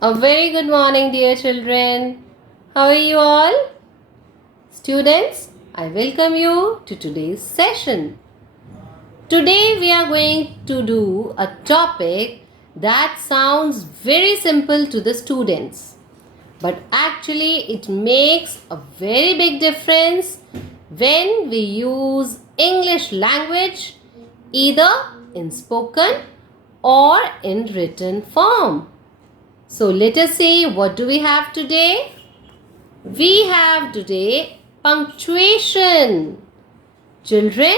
A very good morning, dear children. How are you all? Students, I welcome you to today's session. Today we are going to do a topic that sounds very simple to the students, but actually it makes a very big difference when we use English language either in spoken or in written form. So let us see, what do we have today? We have today punctuation. Children,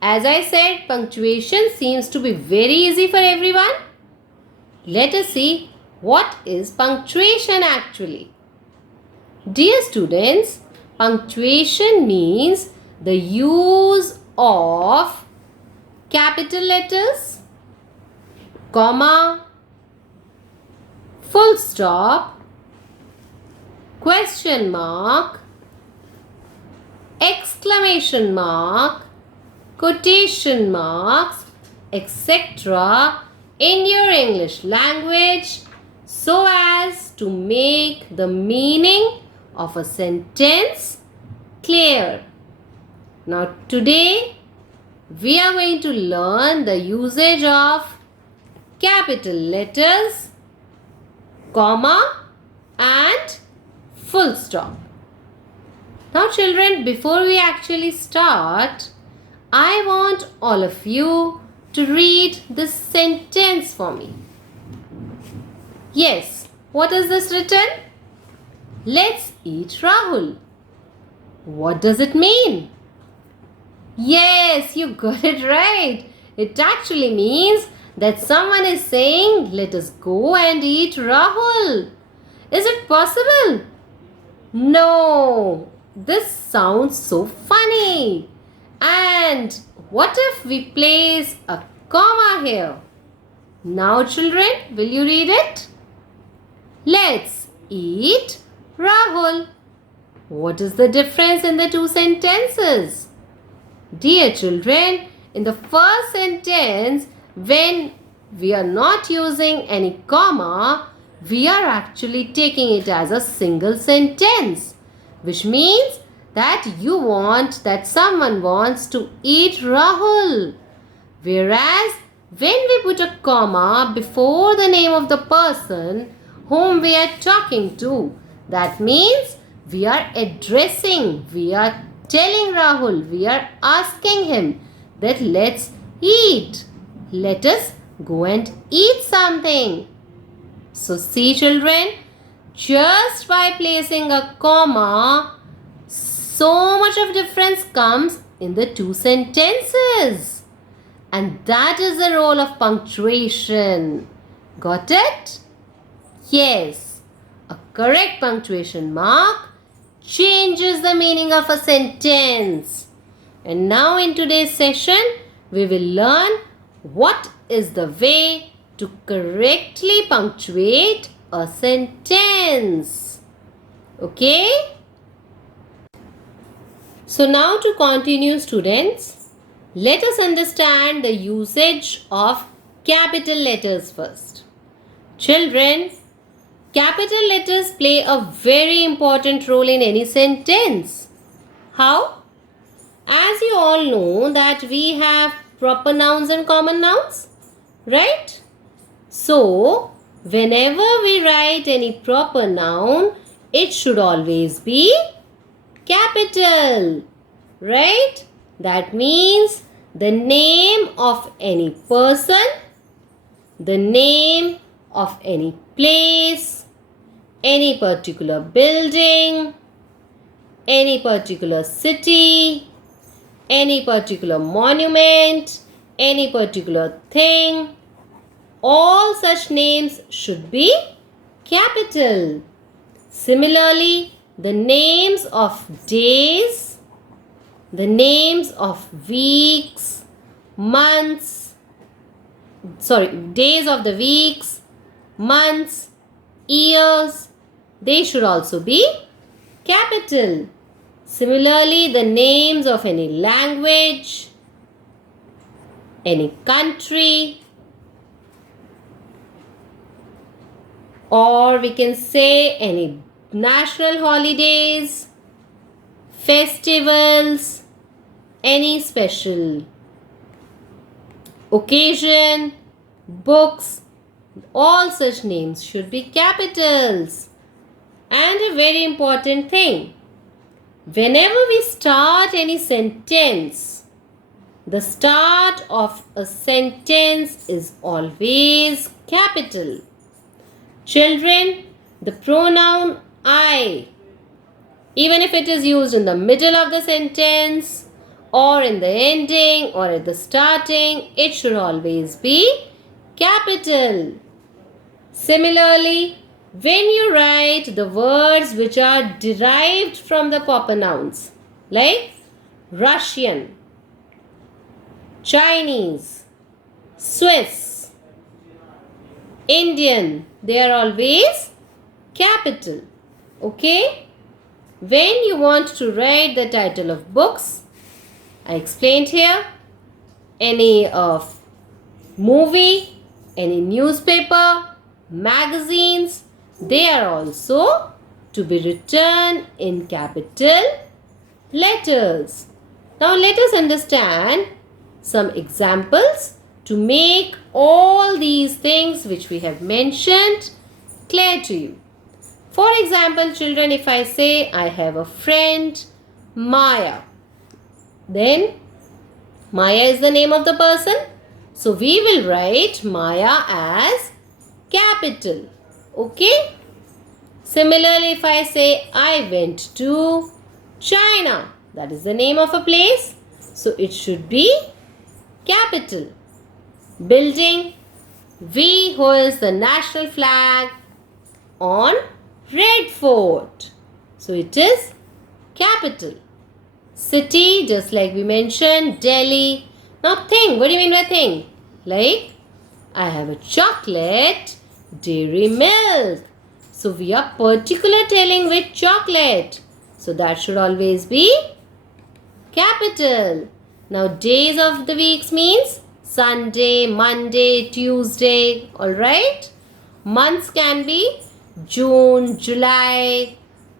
as I said, punctuation seems to be very easy for everyone. Let us see what is punctuation actually. Dear students, punctuation means the use of capital letters, comma, full stop, question mark, exclamation mark, quotation marks, etc. in your English language so as to make the meaning of a sentence clear. Now today we are going to learn the usage of capital letters, comma and full stop. Now children, before we actually start, I want all of you to read this sentence for me. Yes, what is this written? Let's eat Rahul. What does it mean? Yes, you got it right. It actually means that someone is saying, let us go and eat Rahul. Is it possible? No, this sounds so funny. And what if we place a comma here? Now children, will you read it? Let's eat Rahul. What is the difference in the two sentences? Dear children, in the first sentence, when we are not using any comma, we are actually taking it as a single sentence, which means that you want that someone wants to eat Rahul. Whereas when we put a comma before the name of the person whom we are talking to, that means we are addressing, we are telling Rahul, we are asking him that let's eat. Let us go and eat something. So see children, just by placing a comma, so much of difference comes in the two sentences. And that is the role of punctuation. Got it? Yes. A correct punctuation mark changes the meaning of a sentence. And now in today's session, we will learn what is the way to correctly punctuate a sentence. Okay? So now to continue students, let us understand the usage of capital letters first. Children, capital letters play a very important role in any sentence. How? As you all know that we have proper nouns and common nouns, right? So, whenever we write any proper noun, it should always be capital, right? That means the name of any person, the name of any place, any particular building, any particular city, any particular monument, any particular thing. All such names should be capital. Similarly, the names of days, the names of weeks, months, days of the weeks, months, years, they should also be capital. Similarly, the names of any language, any country, Or we can say any national holidays, festivals, any special occasion, books, all such names should be capitals. And a very important thing, whenever we start any sentence, the start of a sentence is always capital. Children, the pronoun I, even if it is used in the middle of the sentence or in the ending or at the starting, it should always be capital. Similarly, when you write the words which are derived from the proper nouns like Russian, Chinese, Swiss, Indian, they are always capital. Okay? When you want to write the title of books, I explained here, any of movie, any newspaper, magazines, they are also to be written in capital letters. Now let us understand some examples to make all these things which we have mentioned clear to you. For example, children, if I say I have a friend Maya, then Maya is the name of the person. So we will write Maya as capital. Okay? Similarly, if I say I went to China, that is the name of a place. So it should be capital. Building, we hoist the national flag on Red Fort. So it is capital. City, just like we mentioned, Delhi. Now think, what do you mean by think? Like, I have a chocolate, dairy milk. So we are particular telling which chocolate. So that should always be capital. Now days of the weeks means Sunday, Monday, Tuesday. Alright? Months can be June, July.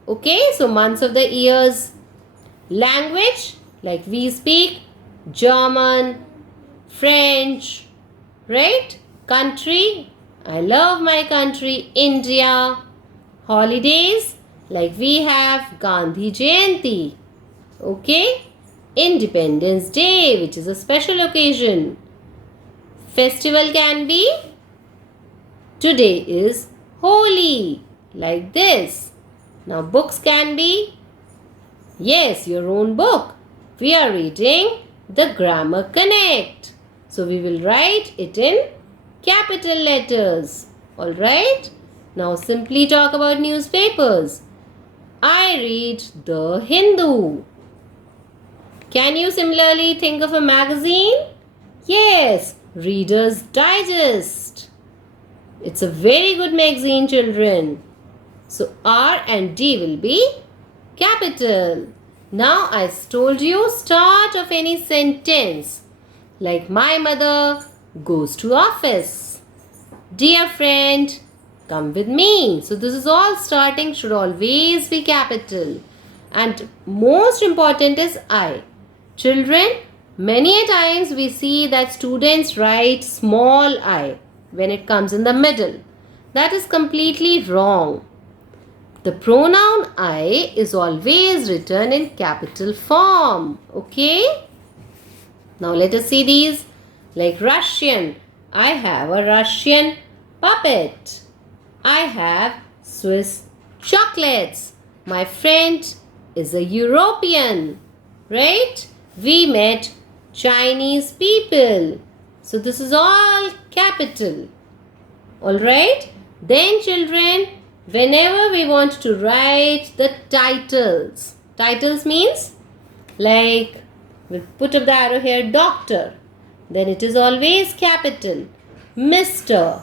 Okay, so months of the years. Language, like we speak German, French, right? Country, I love my country, India. Holidays, like we have Gandhi Jayanti. Okay? Independence Day, which is a special occasion. Festival can be today is Holi, like this. Now books can be, yes, your own book. We are reading the Grammar Connect. So we will write it in capital letters. Alright? Now simply talk about newspapers. I read The Hindu. Can you similarly think of a magazine? Yes, Reader's Digest. It's a very good magazine, children. So R and D will be capital. Now I told you start of any sentence. Like my mother goes to office. Dear friend, come with me. So this is all starting should always be capital. And most important is I. Children, many a times we see that students write small I when it comes in the middle. That is completely wrong. The pronoun I is always written in capital form. Okay? Now let us see these. Like Russian. I have a Russian puppet. I have Swiss chocolates. My friend is a European. Right? We met Chinese people. So this is all capital. Alright? Then children, whenever we want to write the titles. Titles means like, we'll put up the arrow here, doctor. Then it is always capital. Mr.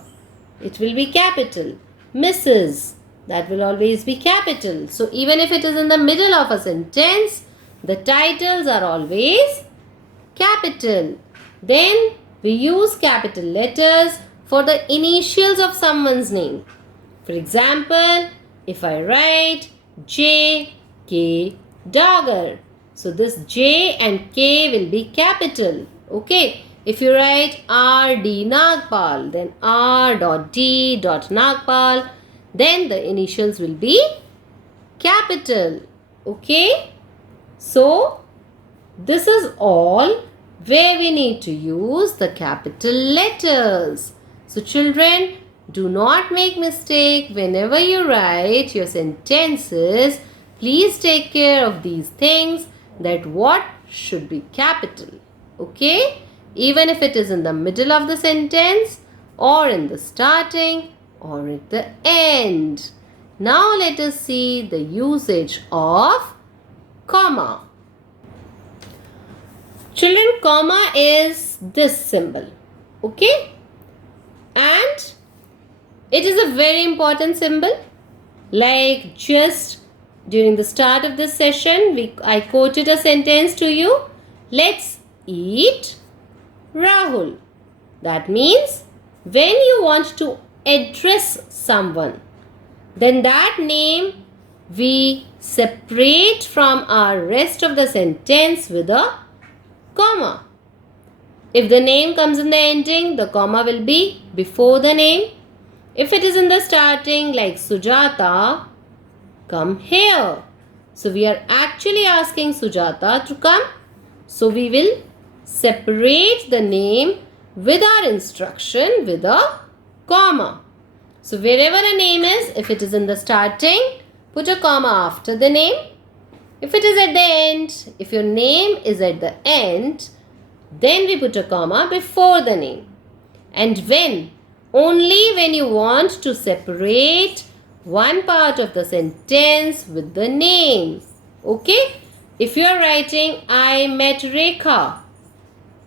It will be capital. Mrs. That will always be capital. So even if it is in the middle of a sentence, the titles are always capital. Then we use capital letters for the initials of someone's name. For example, if I write J, K, dogger. So this J and K will be capital. Okay. If you write R, D, Nagpal, then R dot D dot Nagpal, then the initials will be capital. Okay. So this is all where we need to use the capital letters. So children, do not make mistake whenever you write your sentences. Please take care of these things, that what should be capital. Okay? Even if it is in the middle of the sentence or in the starting or at the end. Now let us see the usage of comma. Children, comma is this symbol. Okay? And it is a very important symbol. Like just during the start of this session, I quoted a sentence to you. Let's eat Rahul. That means when you want to address someone, then that name we separate from our rest of the sentence with a comma. If the name comes in the ending, the comma will be before the name. If it is in the starting, like Sujata, come here. So we are actually asking Sujata to come. So we will separate the name with our instruction with a comma. So wherever a name is, if it is in the starting, put a comma after the name. If it is at the end, if your name is at the end, then we put a comma before the name. And when? Only when you want to separate one part of the sentence with the name. Okay? If you are writing, I met Rekha,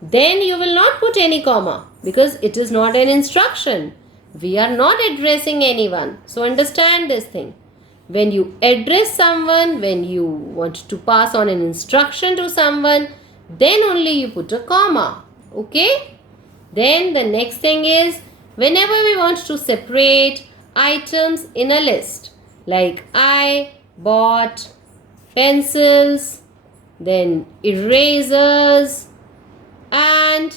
then you will not put any comma because it is not an instruction. We are not addressing anyone. So understand this thing. When you address someone, when you want to pass on an instruction to someone, then only you put a comma. Okay? Then the next thing is, whenever we want to separate items in a list, like I bought pencils, then erasers and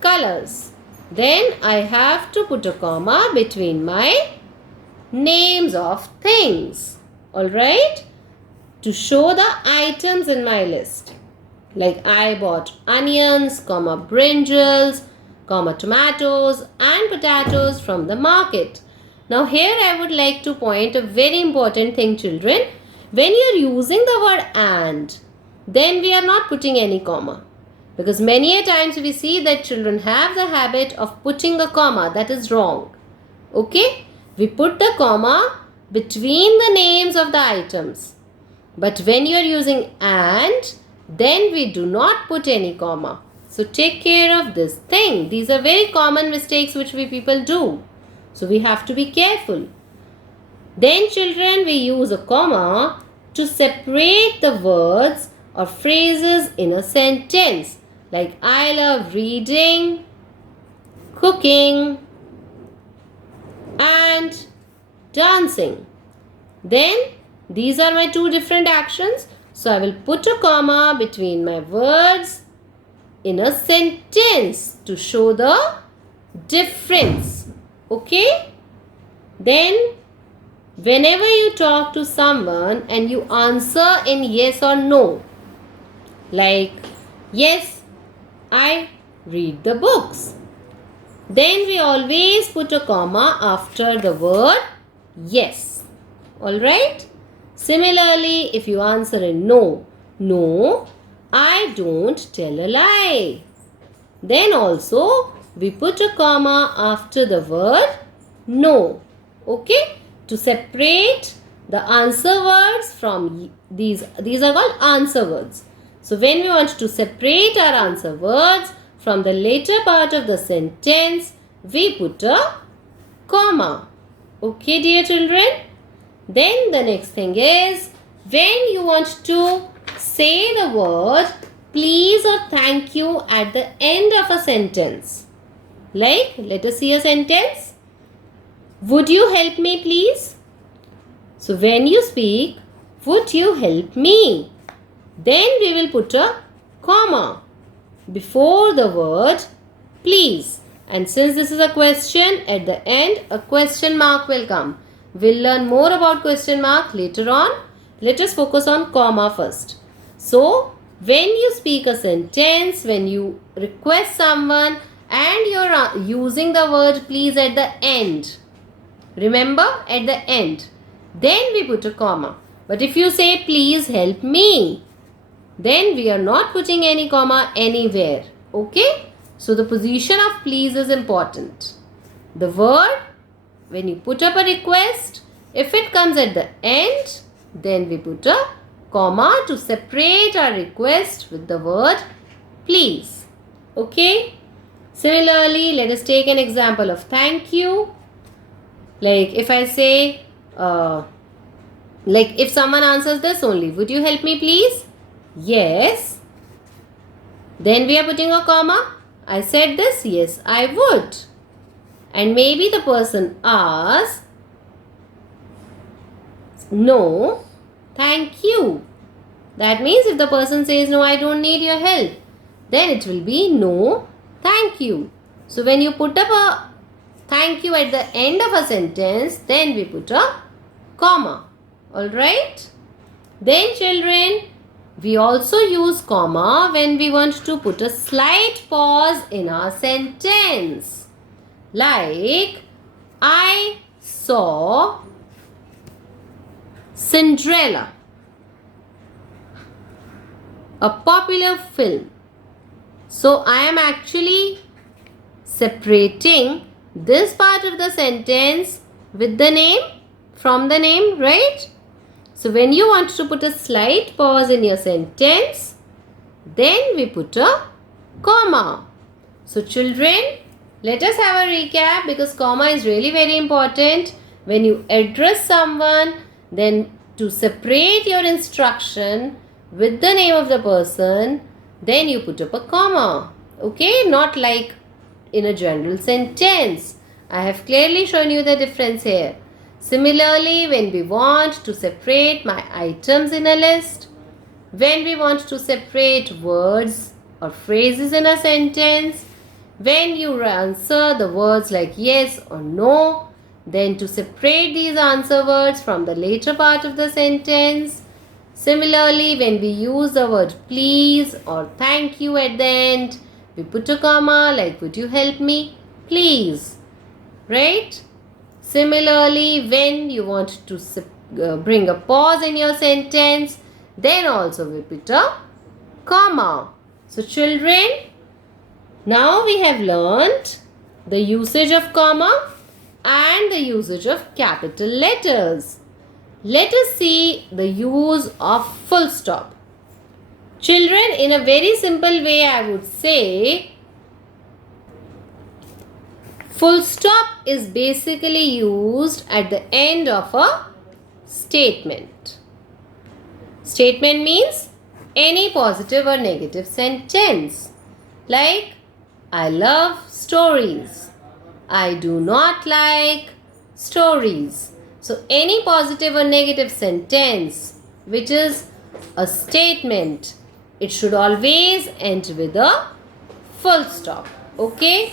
colors, then I have to put a comma between my names of things. Alright? To show the items in my list. Like I bought onions, comma brinjals, comma tomatoes and potatoes from the market. Now here I would like to point a very important thing, children. When you are using the word and, then we are not putting any comma. Because many a times we see that children have the habit of putting a comma. That is wrong. Okay? We put the comma between the names of the items. But when you are using and, then we do not put any comma. So take care of this thing. These are very common mistakes which we people do. So we have to be careful. Then children, we use a comma to separate the words or phrases in a sentence. Like I love reading, cooking and dancing. Then these are my two different actions. So I will put a comma between my words in a sentence to show the difference. Okay? Then whenever you talk to someone and you answer in yes or no, like yes, I read the books, then we always put a comma after the word yes. Alright? Similarly, if you answer in no, no, I don't tell a lie, then also we put a comma after the word no. Okay? To separate the answer words from these are called answer words. So when we want to separate our answer words from the later part of the sentence, we put a comma. Okay, dear children? Then the next thing is, when you want to say the word please or thank you at the end of a sentence. Like, let us see a sentence. Would you help me please? So when you speak, would you help me? Then we will put a comma before the word please. And since this is a question, at the end a question mark will come. We'll learn more about question mark later on. Let us focus on comma first. So when you speak a sentence, when you request someone and you're using the word please at the end, remember, at the end, then we put a comma. But if you say please help me, then we are not putting any comma anywhere. Okay? So the position of please is important. The word, when you put up a request, if it comes at the end, then we put a comma to separate our request with the word please. Okay? Similarly, let us take an example of thank you. Like if I say, like if someone answers this only, would you help me please? Yes. Then we are putting a comma. I said this, yes, I would. And maybe the person asks, no, thank you. That means if the person says, no, I don't need your help, then it will be no, thank you. So when you put up a thank you at the end of a sentence, then we put a comma. Alright? Then children, we also use comma when we want to put a slight pause in our sentence. Like, I saw Cinderella, a popular film. So I am actually separating this part of the sentence with the name, from the name, right? So when you want to put a slight pause in your sentence, then we put a comma. So children, let us have a recap, because comma is really very important. When you address someone, then to separate your instruction with the name of the person, then you put up a comma. Okay, not like in a general sentence. I have clearly shown you the difference here. Similarly, when we want to separate my items in a list, when we want to separate words or phrases in a sentence, when you answer the words like yes or no, then to separate these answer words from the later part of the sentence. Similarly, when we use the word please or thank you at the end, we put a comma like would you help me please, right? Similarly, when you want to bring a pause in your sentence, then also we put a comma. So children, now we have learnt the usage of comma and the usage of capital letters. Let us see the use of full stop. Children, in a very simple way, I would say, full stop is basically used at the end of a statement. Statement means any positive or negative sentence. Like, I love stories. I do not like stories. So, any positive or negative sentence which is a statement, it should always end with a full stop. Okay?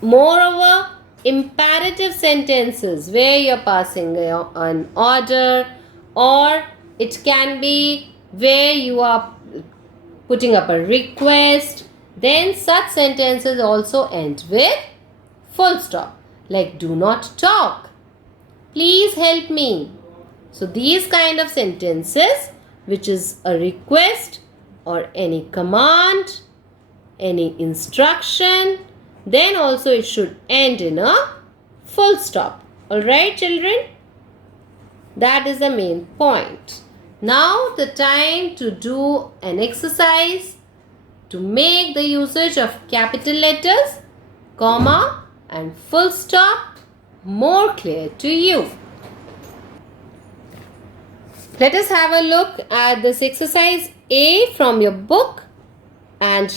Moreover, imperative sentences where you're passing an order, or it can be where you are putting up a request, then such sentences also end with full stop. Like do not talk, please help me. So these kind of sentences which is a request or any command, any instruction, then also it should end in a full stop. Alright children? That is the main point. Now the time to do an exercise to make the usage of capital letters, comma and full stop more clear to you. Let us have a look at this exercise A from your book, and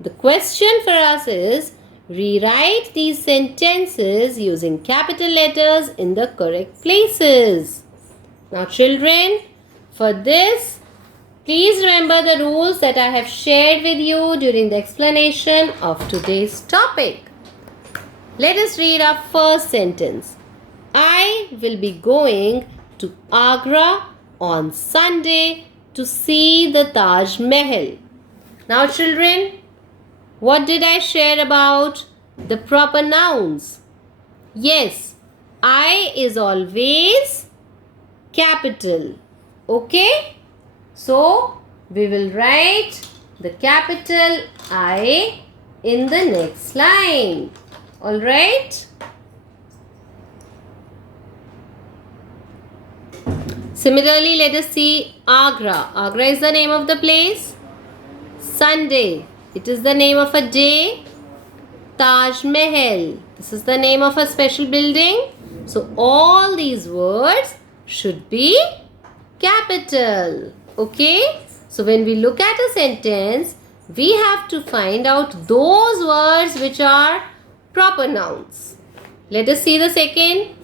the question for us is, Rewrite these sentences using capital letters in the correct places. Now children, for this, please remember the rules that I have shared with you during the explanation of today's topic. Let us read our first sentence. I will be going to Agra on Sunday to see the Taj Mahal. Now children, what did I share about the proper nouns? Yes, I is always capital. Okay? So, we will write the capital I in the next line. Alright? Similarly, let us see Agra. Agra is the name of the place. Sunday, it is the name of a day. Taj Mahal, this is the name of a special building. So, all these words should be capital. Okay? So, when we look at a sentence, we have to find out those words which are proper nouns. Let us see the second.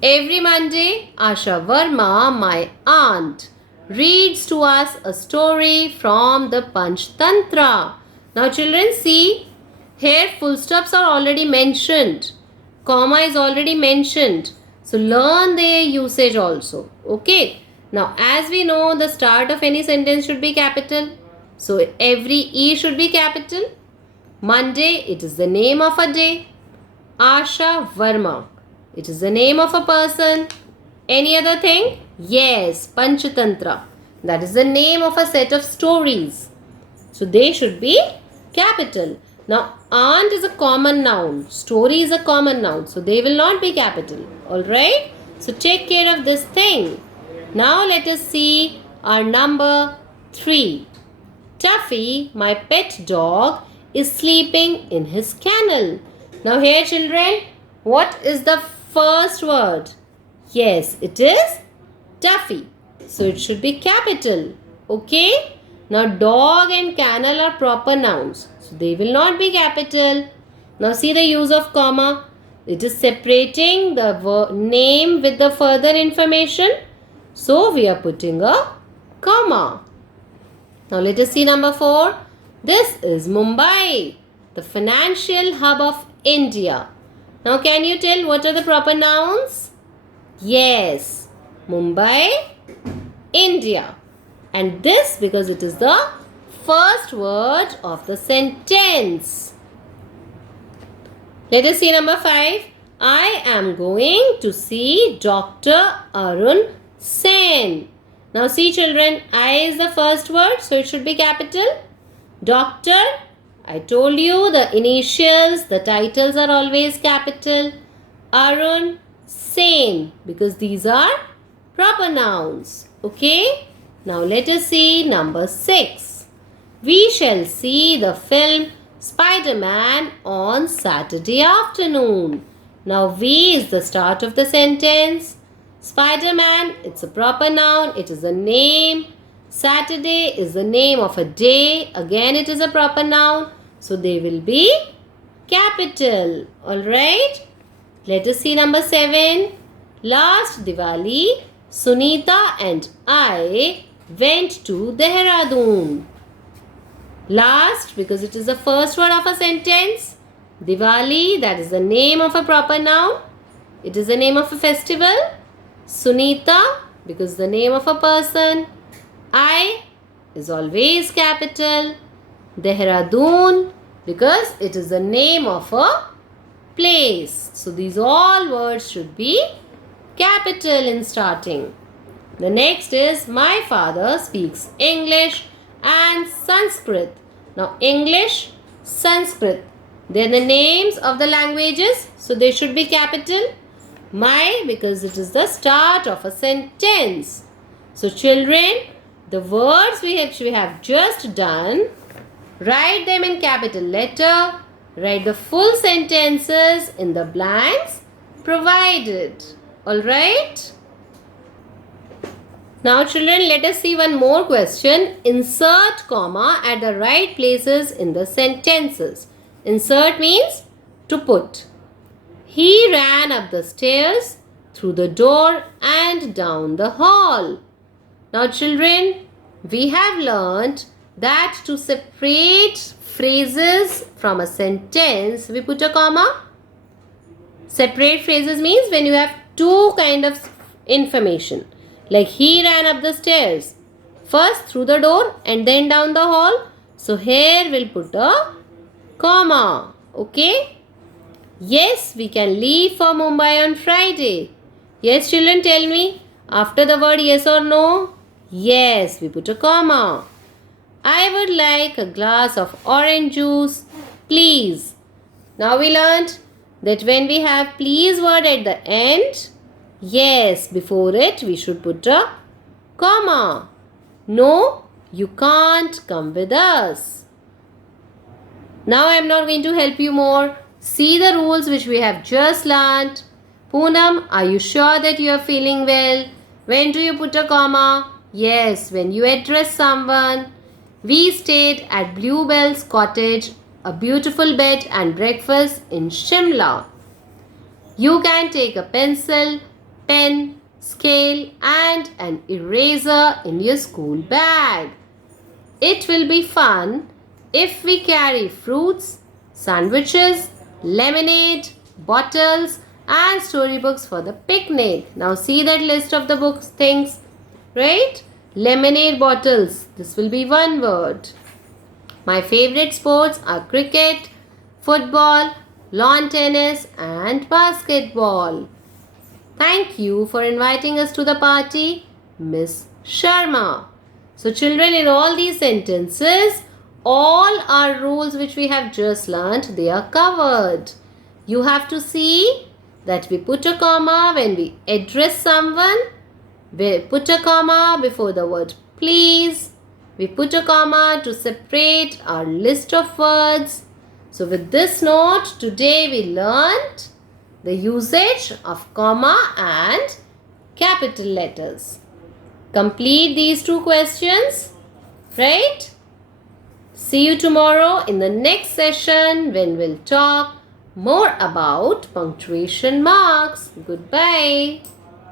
Every Monday, Asha Verma, my aunt, reads to us a story from the Panchtantra. Now children, see, here full stops are already mentioned. Comma is already mentioned. So learn their usage also. Okay. Now as we know, the start of any sentence should be capital. So every E should be capital. Monday, it is the name of a day. Asha Verma, it is the name of a person. Any other thing? Yes, Panchatantra. That is the name of a set of stories. So they should be capital. Now, aunt is a common noun. Story is a common noun. So they will not be capital. Alright? So take care of this thing. Now let us see our number 3. Tuffy, my pet dog, is sleeping in his kennel. Now here children, what is the first word? Yes, it is Tuffy. So it should be capital. Okay? Now dog and kennel are proper nouns. So they will not be capital. Now see the use of comma. It is separating the name with the further information. So we are putting a comma. Now let us see number 4. This is Mumbai, the financial hub of India. Now can you tell what are the proper nouns? Yes, Mumbai, India. And this because it is the first word of the sentence. Let us see number 5. I am going to see Dr. Arun Sen. Now see children, I is the first word, so it should be capital. Doctor, I told you the initials, the titles are always capital. Arun, Sen, because these are proper nouns. Okay? Now let us see number 6. We shall see the film Spider-Man on Saturday afternoon. Now we is the start of the sentence. Spider-Man, it's a proper noun, it is a name. Saturday is the name of a day. Again, it is a proper noun. So they will be capital. Alright? Let us see number 7. Last Diwali, Sunita and I went to Dehradun. Last, because it is the first word of a sentence. Diwali, that is the name of a proper noun. It is the name of a festival. Sunita, because the name of a person. I is always capital. Dehradun, because it is the name of a place. So these all words should be capital in starting. The next is my father speaks English and Sanskrit. Now English, Sanskrit, they are the names of the languages, so they should be capital. My, because it is the start of a sentence. So children, the words we have just done, write them in capital letter. Write the full sentences in the blanks provided. Alright? Now children, let us see one more question. Insert comma at the right places in the sentences. Insert means to put. He ran up the stairs, through the door and down the hall. Now children, we have learnt that to separate phrases from a sentence, we put a comma. Separate phrases means when you have two kind of information. Like he ran up the stairs. First through the door and then down the hall. So here we'll put a comma. Okay? Yes, we can leave for Mumbai on Friday. Yes, children, tell me. After the word yes or no? Yes, we put a comma. I would like a glass of orange juice, please. Now we learned that when we have please word at the end, yes, before it we should put a comma. No, you can't come with us. Now I am not going to help you more. See the rules which we have just learnt. Poonam, are you sure that you are feeling well? When do you put a comma? Yes, when you address someone. We stayed at Bluebell's cottage, a beautiful bed and breakfast in Shimla. You can take a pencil, pen, scale and an eraser in your school bag. It will be fun if we carry fruits, sandwiches, lemonade, bottles and storybooks for the picnic. Now see that list of the books things, right? Lemonade bottles, this will be one word. My favorite sports are cricket, football, lawn tennis and basketball. Thank you for inviting us to the party, Miss Sharma. So children, in all these sentences, all our rules which we have just learnt, they are covered. You have to see that we put a comma when we address someone. We put a comma before the word please. We put a comma to separate our list of words. So with this note, today we learnt the usage of comma and capital letters. Complete these two questions, right? See you tomorrow in the next session when we'll talk more about punctuation marks. Goodbye.